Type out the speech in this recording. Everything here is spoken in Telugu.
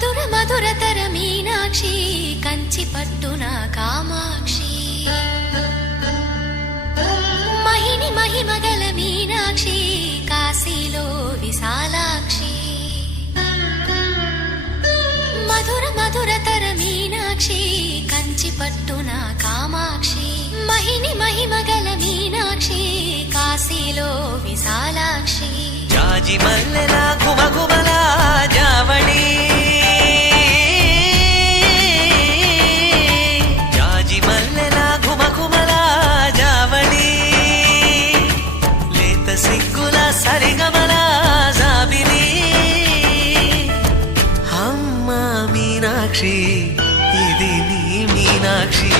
మధుర మధురతర మీనాక్షి కంచి పట్టున కామాక్షి మహిని మహిమగల మీనాక్షి కాశీలో విశాలాక్షి మధుర మధురతర మీనాక్షి కంచి పట్టున కామాక్షి మహిని మహిమగల మీనాక్షి కాశీలో విశాలాక్షి జాజి మల్లెలా గుమగుమలా జావళి జాజి మల్లెలా గుమగుమలా జావళి లేత సిగ్గుల సరిగమల జాబిలి అమ్మ మీనాక్షి ఇది నీ మీనాక్షి